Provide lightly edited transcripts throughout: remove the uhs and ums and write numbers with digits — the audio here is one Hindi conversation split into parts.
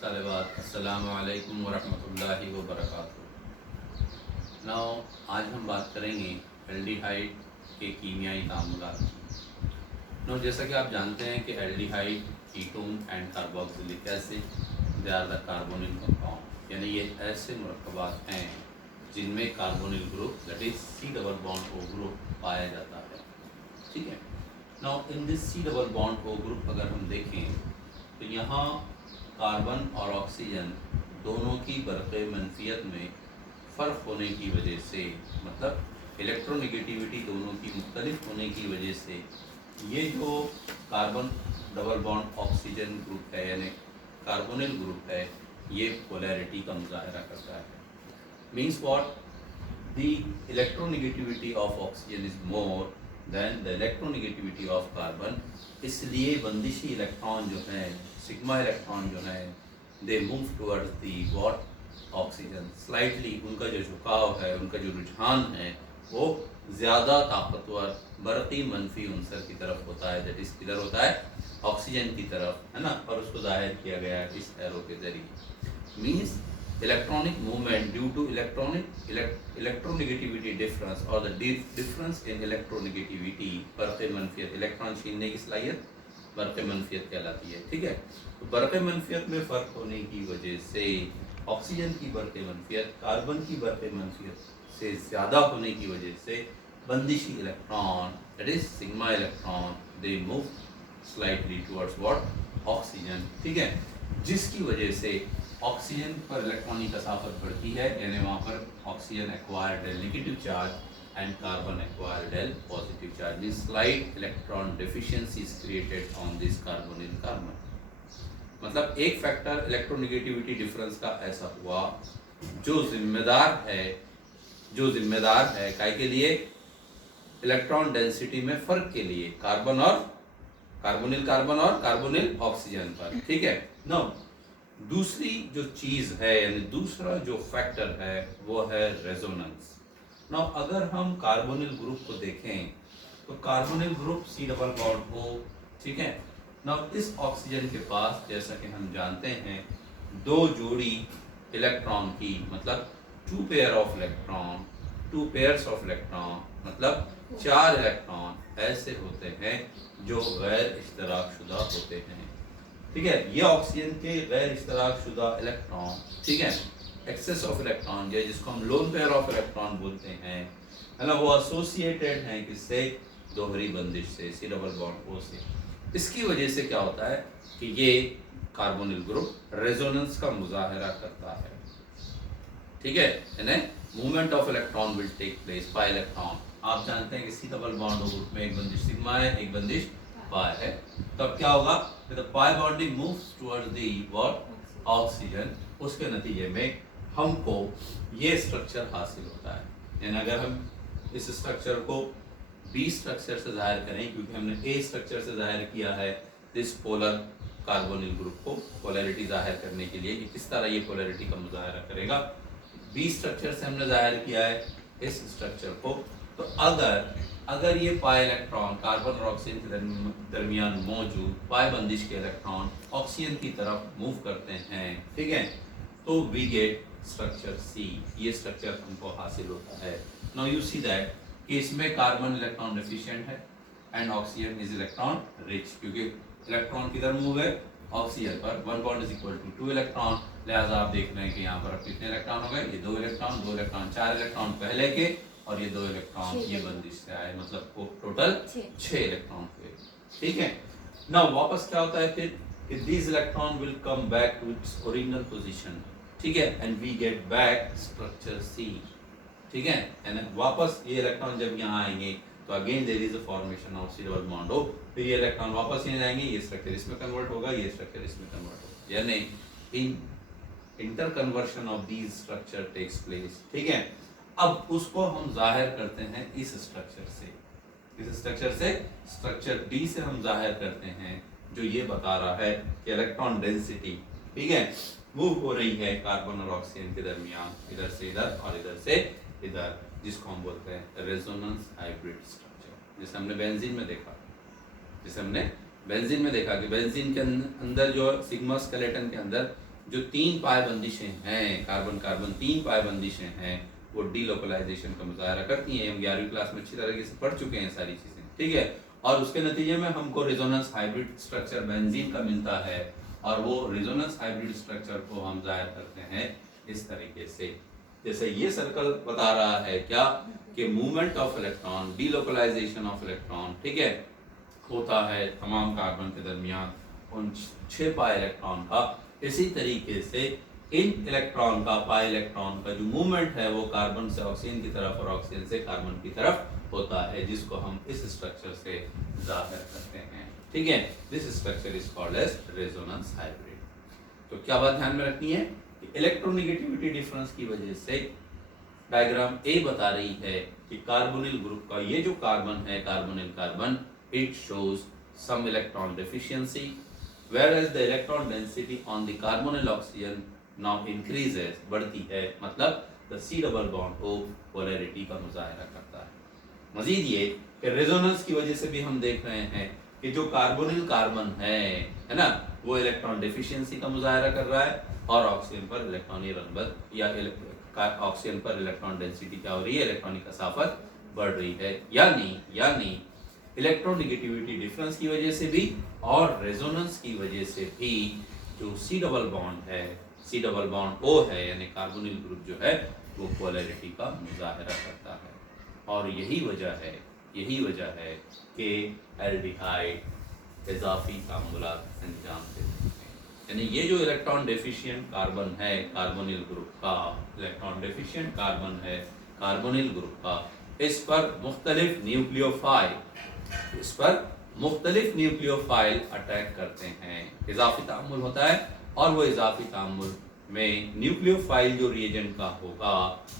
तालिबात, अस्सलामु अलैकुम वरहमतुल्लाहि वबरकातुहू। नाउ आज हम बात करेंगे एल्डिहाइड के कीमियाई तामुलात की। नाउ जैसा कि आप जानते हैं कि aldehyde, ketone and carboxylic acid they are the carbonyl compound, यानी ये ऐसे मरकबात हैं जिनमें carbonyl group that is C double bond O group पाया जाता है। ठीक है। Now in this C double bond O group अगर हम देखें तो यहाँ कार्बन और ऑक्सीजन दोनों की बरक़े मनफियत में फ़र्क होने की वजह से, मतलब इलेक्ट्रोनेगेटिविटी दोनों की मुख्तलिफ होने की वजह से, ये जो carbon double bond oxygen group है यानी कार्बोनिल ग्रुप है, ये पोलैरिटी का मुजाहरा करता है। Means what, the electronegativity of oxygen is more than the electronegativity of carbon. इसलिए बंदिशी इलेक्ट्रॉन जो हैं, सिग्मा इलेक्ट्रॉन जो है, they move towards the what oxygen slightly. उनका जो झुकाव है, उनका जो रुझान है, वो ज़्यादा ताकतवर बरक़ी मनफी उनसर की तरफ होता है, दैट इज़ किधर होता है, ऑक्सीजन की तरफ, है ना। और उसको जाहिर किया गया है इस एरो के ज़रिए। Means electronic movement due to electronegativity difference और द डिफरेंस इन इलेक्ट्रोनेगेटिविटी, बरक़े मनफियत, इलेक्ट्रॉन छीनने की सलाहियत बरक़े मनफियत कहलाती है। ठीक है। तो बरक़े मनफियत में फ़र्क होने की वजह से ऑक्सीजन की बरक़े मनफियत कार्बन की बरक़े मनफियत से ज़्यादा होने की वजह से बंदिशी electron that is sigma electron they move slightly towards what oxygen. ठीक है। जिसकी वजह से ऑक्सीजन पर इलेक्ट्रॉन की कसाफत बढ़ती है, यानी वहाँ पर ऑक्सीजन एक्वायर्ड है negative charge and carbon acquired L positive charge. Means slight electron deficiency is created on this carbonyl carbon. मतलब एक फैक्टर इलेक्ट्रोनेगेटिविटी डिफरेंस का ऐसा हुआ जो जिम्मेदार है काय के लिए, इलेक्ट्रॉन डेंसिटी में फर्क के लिए, कार्बन और कार्बोनिल ऑक्सीजन पर। ठीक है। नो, दूसरी जो चीज है यानी दूसरा जो फैक्टर है वो है रेजोनेंस। नाउ अगर हम कार्बोनिल ग्रुप को देखें तो carbonyl group C double bond O, ठीक है। नाउ इस ऑक्सीजन के पास जैसा कि हम जानते हैं दो जोड़ी इलेक्ट्रॉन की, मतलब टू पेयर्स ऑफ इलेक्ट्रॉन, मतलब 4 इलेक्ट्रॉन ऐसे होते हैं जो गैर इश्तराक शुदा होते हैं। ठीक है। ये ऑक्सीजन के गैर इश्तराक शुदा इलेक्ट्रॉन, ठीक है, एक्सेस ऑफ इलेक्ट्रॉन या जिसको हम लोन पेयर ऑफ इलेक्ट्रॉन बोलते हैं, है ना, वो एसोसिएटेड हैं किससे, दोहरी बंदिश से, सी डबल बॉन्ड O से। इसकी वजह से क्या होता है कि ये कार्बोनिल ग्रुप रेजोनेंस का मुजाहरा करता है। ठीक है। यानी movement of electron will take place by electron. आप जानते हैं कि C double bond O group में एक बंदिश सिग्मा है, एक बंदिश पाई है। तब क्या होगा, the pi bonding moves towards the what oxygen. उसके नतीजे में हमको ये स्ट्रक्चर हासिल होता है। यानी अगर हम इस स्ट्रक्चर को बी स्ट्रक्चर से जाहिर करें, क्योंकि हमने ए स्ट्रक्चर से जाहिर किया है दिस पोलर कार्बोनिल ग्रुप को पोलैरिटी जाहिर करने के लिए कि किस तरह ये पोलैरिटी का मुजाहरा करेगा, बी स्ट्रक्चर से हमने जाहिर किया है इस स्ट्रक्चर को। तो अगर ये पाई इलेक्ट्रॉन कार्बन और ऑक्सीजन के दरमियान मौजूद पाई बंदिश के इलेक्ट्रॉन ऑक्सीजन की तरफ मूव करते हैं, ठीक है, तो वी गेट स्ट्रक्चर सी। ये स्ट्रक्चर हमको हासिल होता है। नाउ यू सी दैट कि इसमें कार्बन इलेक्ट्रॉन डेफिशिएंट है and oxygen is electron rich, क्योंकि इलेक्ट्रॉन किधर मूव है, ऑक्सीजन पर। 1 bond is equal to 2 electron. लिहाजा आप देख रहे हैं कि यहाँ पर अब कितने इलेक्ट्रॉन हो गए, ये 2 इलेक्ट्रॉन 4 इलेक्ट्रॉन पहले के और ये 2 इलेक्ट्रॉन ये बंदिश से आए, मतलब टोटल 6 इलेक्ट्रॉन हुए। ठीक है। नाउ वापस क्या होता है फिर कि these electron will come back to its original position, ठीक है, and we get back structure C, ठीक है। यानी वापस ये इलेक्ट्रॉन जब यहाँ आएंगे तो again there is a formation of C double bond O, फिर ये इलेक्ट्रॉन वापस यहाँ जाएंगे, ये स्ट्रक्चर इसमें कन्वर्ट होगा, ये स्ट्रक्चर इसमें कन्वर्ट होगा, यानी in interconversion of these structure takes place. ठीक है। अब उसको हम जाहिर करते हैं इस स्ट्रक्चर से, स्ट्रक्चर D से हम जाहिर करते हैं जो ये बता रहा है कि इलेक्ट्रॉन डेंसिटी, ठीक है, मूव हो रही है कार्बन और ऑक्सीजन के दरमियान, इधर से इधर और इधर से इधर, जिसको हम बोलते हैं रेजोनेंस हाइब्रिड स्ट्रक्चर। जैसे हमने बेंजीन में देखा कि बेंजीन के अंदर जो सिग्मा स्केलेटन के अंदर जो 3 पाए बंदिशें हैं, कार्बन कार्बन 3 पाए बंदिशें हैं, वो डीलोकलाइजेशन का मुजाहरा करती हैं। हम 11वीं क्लास में अच्छी तरीके से पढ़ चुके हैं सारी चीज़ें, ठीक है। और उसके नतीजे में हमको रेजोनेंस हाइब्रिड स्ट्रक्चर बेंजीन का मिलता है, और वो रेजोनेंस हाइब्रिड स्ट्रक्चर को हम जाहिर करते हैं इस तरीके से। जैसे ये सर्कल बता रहा है क्या कि movement of electron, delocalisation of electron, ठीक है, होता है तमाम कार्बन के दरमियान उन 6 पाई इलेक्ट्रॉन का। इसी तरीके से इन इलेक्ट्रॉन का, पाई इलेक्ट्रॉन का जो मूवमेंट है वो कार्बन से ऑक्सीजन की तरफ और ऑक्सीजन से कार्बन की तरफ होता है, जिसको हम इस स्ट्रक्चर से जाहिर करते हैं, ठीक है। This structure is called as resonance hybrid. तो क्या बात ध्यान में रखनी है कि इलेक्ट्रोनेगेटिविटी डिफरेंस की वजह से डायग्राम ए बता रही है कि कार्बोनिल ग्रुप का ये जो कार्बन है, carbonyl carbon, it shows some electron deficiency, whereas the electron density on the carbonyl oxygen now increases, बढ़ती है, मतलब the C double bond O polarity का मुजाहरा करता है। मजीद ये कि रेजोनेंस की वजह से भी हम देख रहे हैं कि जो कार्बोनिल कार्बन है ना, वो इलेक्ट्रॉन डेफिशिएंसी का मुजाहरा कर रहा है, और ऑक्सीजन पर इलेक्ट्रॉनिक रगबत या ऑक्सीजन पर इलेक्ट्रॉन डेंसिटी क्या हो रही है, इलेक्ट्रॉनिक कसाफत बढ़ रही है। यानी इलेक्ट्रोनेगेटिविटी डिफरेंस की वजह से भी और रेजोनेंस की वजह से भी जो सी डबल बॉन्ड है, सी डबल बॉन्ड ओ है, यानी कार्बोनिल ग्रुप जो है वो पोलैरिटी का मुजाहरा करता है। और यही वजह है कि एल्डिहाइड इजाफी तामुलात अंजाम देते हैं। यानी ये जो इलेक्ट्रॉन डेफिशिएंट कार्बन है कार्बोनिल ग्रुप का, इलेक्ट्रॉन डेफिशिएंट कार्बन है कार्बोनिल ग्रुप का, इस पर मुख्तलिफ न्यूक्लियोफाइल अटैक करते हैं। इजाफी तामुल होता है, और वो इजाफी तामुल में न्यूक्लियोफाइल जो रिएजेंट का होगा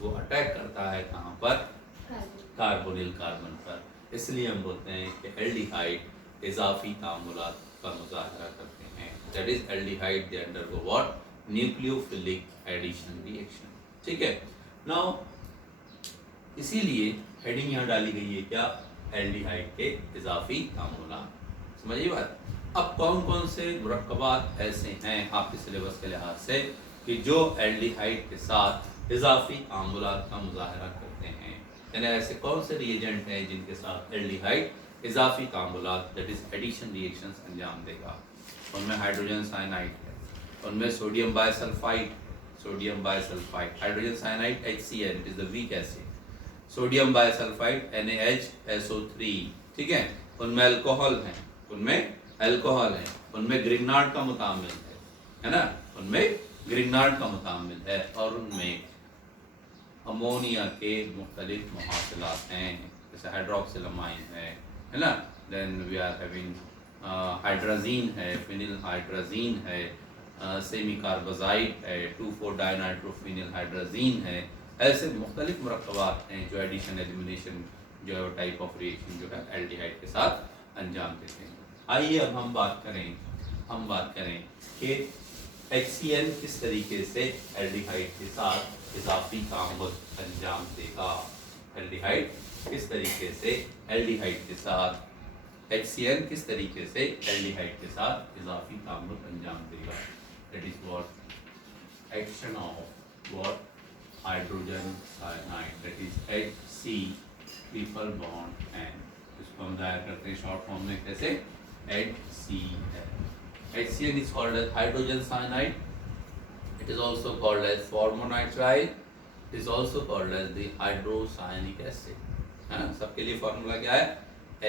वो अटैक करता है कहाँ पर, कार्बोनिल कार्बन पर। इसलिए हम बोलते हैं कि एल्डिहाइड इजाफी तामुलात का मुजाहरा करते हैं। That is aldehyde they undergo what, nucleophilic addition reaction, ठीक है। नाउ इसीलिए हेडिंग यहाँ डाली गई है क्या, एल्डिहाइड के इजाफी तामुलात। समझिए बात। अब कौन कौन से मुरक्कबात ऐसे हैं आपके सिलेबस के लिहाज से कि जो एल्डिहाइड के साथ इजाफी तामुलात का मुजाहरा करते हैं, यानी ऐसे कौन से रिएजेंट हैं जिनके साथ एल्डिहाइड इजाफी तामुलात दैट इज एडिशन रिएक्शंस अंजाम देगा। उनमें हाइड्रोजन साइनाइड है, उनमें sodium bisulphite, hydrogen cyanide HCl, it is the weak acid, sodium bisulphite NaHSO3, ठीक है। उनमें अल्कोहल है, उनमें ग्रिग्नार्ड का मुतामिल है ना, उनमें ग्रिग्नार्ड का मुतामिल है, और उनमें अमोनिया के मुख्तलिफ मुहासिलात हैं, जैसे हाइड्रोक्सिलमाइन है ना, then we are having hydrazine है, फिनिल हाइड्राजीन है, सेमी कार्बोजाइड है, 2,4-डाइनाइट्रोफिनिल हाइड्राजीन है। ऐसे मुख्तलिफ मुरक्कबात हैं जो एडिशन एलिमिनेशन जो है टाइप ऑफ रिएक्शन जो है एल्डिहाइड के साथ अंजाम देते हैं। आइए अब हम बात करें कि HCl किस तरीके से एल्डिहाइड के साथ इजाफी तामुल अंजाम देगा। एल्डिहाइड किस तरीके से एल्डिहाइड के साथ HCl किस तरीके से एल्डिहाइड के साथ इजाफी तामुल अंजाम देगा। That is what action of what hydrogen cyanide, that is HC triple bond N। इसको हम जाहिर करते हैं शॉर्ट फॉर्म में कैसे, HCl। HCl is called as hydrogen cyanide. It is also called as formonitrile. It is also called as the hydrocyanic acid. है ना, सबके लिए फॉर्मूला क्या है,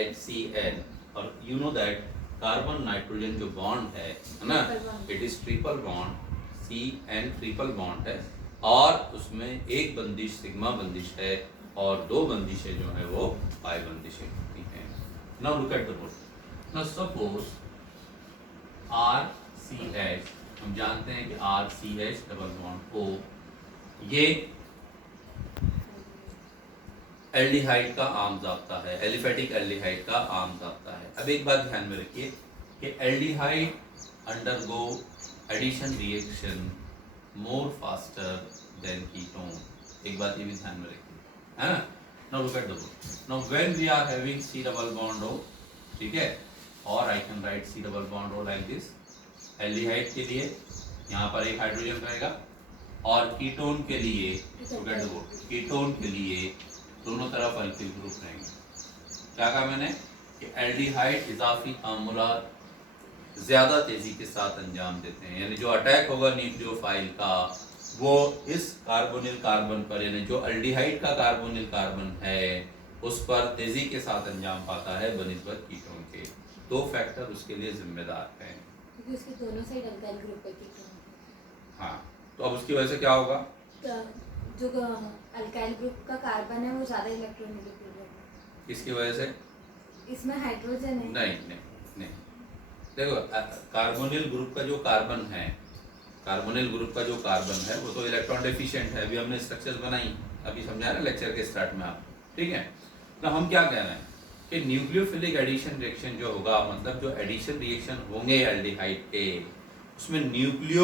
HCl। और you know that carbon nitrogen जो बॉन्ड है ना, it is triple bond, CN triple bond है, और उसमें एक बंदिश सिग्मा बंदिश है, और 2 बंदिशें जो है वो पाई बंदिशें होती हैं। Now look at the board. Now suppose RCH, हम जानते हैं कि RCH डबल बॉन्ड O ये एल्डिहाइड का आम जाब्ता है, एलिफेटिक एल्डिहाइड का आम जाब्ता है। अब एक बात ध्यान में रखिए कि aldehyde undergo addition reaction more faster than ketone. एक बात ये भी ध्यान में रखिए, है ना। Now look at the board. Now when we are having C double bond O, ठीक है, और I can write C double bond O like this. Aldehyde के लिए यहाँ पर एक हाइड्रोजन रहेगा, और कीटोन के लिए कीटोन के लिए दोनों तरफ अल्किल ग्रुप रहेंगे। क्या कहा मैंने कि एल्डिहाइड इजाफी तामुलात ज्यादा तेजी के साथ अंजाम देते हैं, यानी जो अटैक होगा न्यूक्लियोफाइल का वो इस कार्बोनिल कार्बन पर, यानी जो अल्डिहाइड का कार्बोनिल कार्बन है उस पर तेजी के साथ अंजाम पाता है बनिस्बत कीटोन के। दो फैक्टर उसके लिए जिम्मेदार हैं, क्योंकि उसके दोनों साइड अल्काइल ग्रुप है कीटोन। हाँ, तो अब उसकी वजह से क्या होगा, जो अल्काइल ग्रुप का कार्बन है वो ज्यादा इलेक्ट्रोनेगेटिव है। किसकी वजह से? इसमें हाइड्रोजन है। नहीं नहीं नहीं, देखो कार्बोनिल ग्रुप का जो कार्बन है, कार्बोनिल ग्रुप का जो कार्बन है वो तो इलेक्ट्रॉन डेफिशिएंट है। अभी हमने स्ट्रक्चर्स बनाई, अभी समझा ना लेक्चर के स्टार्ट में आप, ठीक है। तो हम क्या कह रहे हैं कि न्यूक्लियोफिलिक एडिशन रिएक्शन जो होगा, मतलब जो एडिशन रिएक्शन होंगे एल्डिहाइड के, उसमें न्यूक्लियो